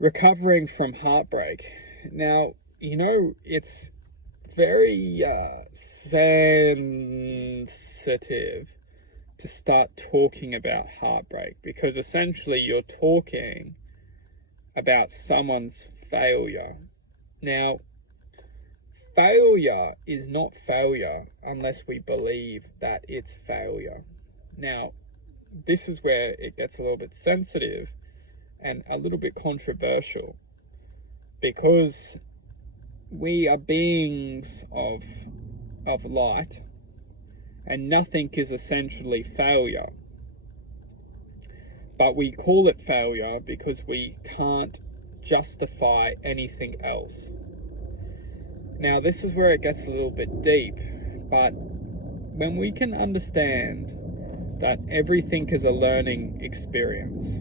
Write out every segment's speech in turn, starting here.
recovering from heartbreak. Now, it's very sensitive to start talking about heartbreak, because essentially you're talking about someone's failure. Now, failure is not failure unless we believe that it's failure. Now, this is where it gets a little bit sensitive and a little bit controversial, because we are beings of light, and nothing is essentially failure. But we call it failure because we can't justify anything else. Now, this is where it gets a little bit deep, but when we can understand that everything is a learning experience,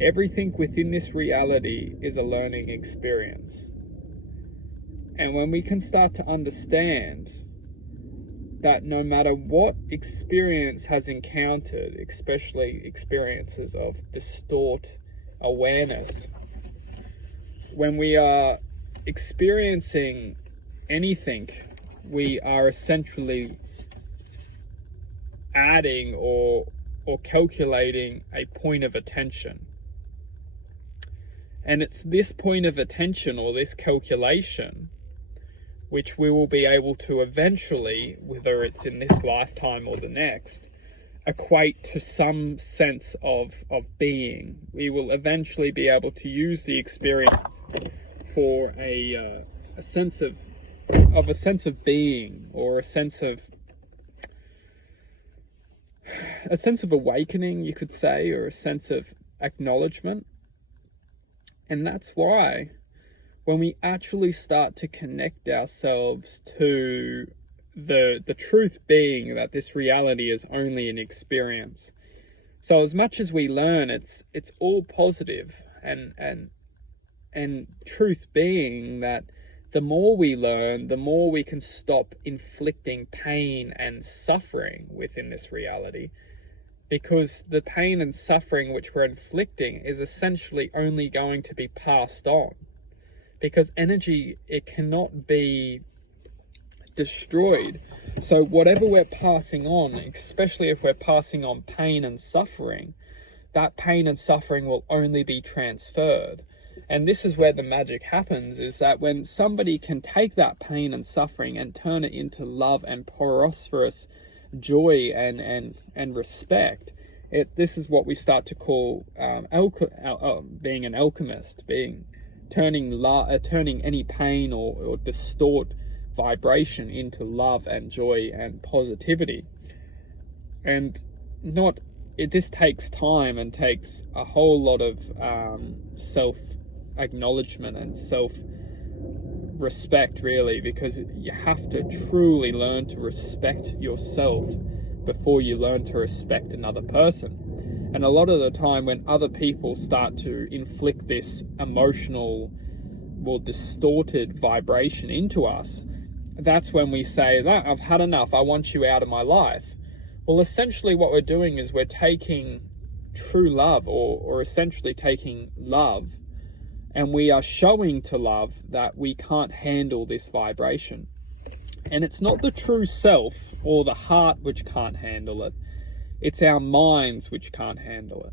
everything within this reality is a learning experience. And when we can start to understand that no matter what experience has encountered, especially experiences of distort awareness, when we are experiencing anything, we are essentially adding or calculating a point of attention. And it's this point of attention, or this calculation, which we will be able to eventually, whether it's in this lifetime or the next, equate to some sense of being. We will eventually be able to use the experience for a sense of being, or a sense of awakening, you could say, or a sense of acknowledgement. And that's why when we actually start to connect ourselves to the truth being that this reality is only an experience. So as much as we learn, it's all positive, and truth being that the more we learn, the more we can stop inflicting pain and suffering within this reality. Because the pain and suffering which we're inflicting is essentially only going to be passed on. Because energy, it cannot be destroyed. So whatever we're passing on, especially if we're passing on pain and suffering, that pain and suffering will only be transferred. And this is where the magic happens, is that when somebody can take that pain and suffering and turn it into love and prosperous joy and respect, this is what we start to call being an alchemist, turning any pain or distort vibration into love and joy and positivity. And this takes time and takes a whole lot of self-acknowledgement and self-respect, really, because you have to truly learn to respect yourself before you learn to respect another person. And a lot of the time when other people start to inflict this emotional or distorted vibration into us, that's when we say, that I've had enough, I want you out of my life. Well, essentially what we're doing is we're taking true love, or essentially taking love, and we are showing to love that we can't handle this vibration. And it's not the true self or the heart which can't handle it. It's our minds which can't handle it.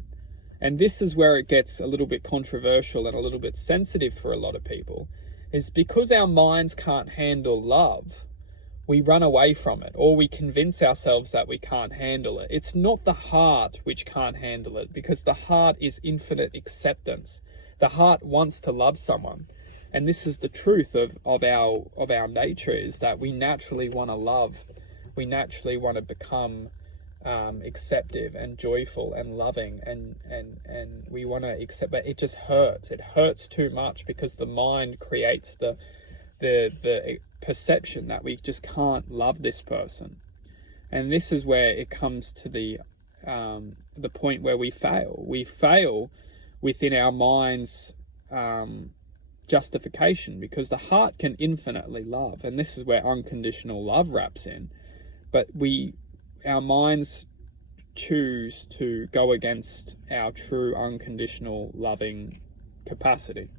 And this is where it gets a little bit controversial and a little bit sensitive for a lot of people, is because our minds can't handle love, we run away from it, or we convince ourselves that we can't handle it. It's not the heart which can't handle it, because the heart is infinite acceptance. The heart wants to love someone. And this is the truth of our nature, is that we naturally want to love. We naturally want to become acceptive and joyful and loving, and we want to accept, but it just hurts. It hurts too much, because the mind creates the perception that we just can't love this person. And this is where it comes to the point where we fail within our mind's justification, because the heart can infinitely love, and this is where unconditional love wraps in. But our minds choose to go against our true unconditional loving capacity.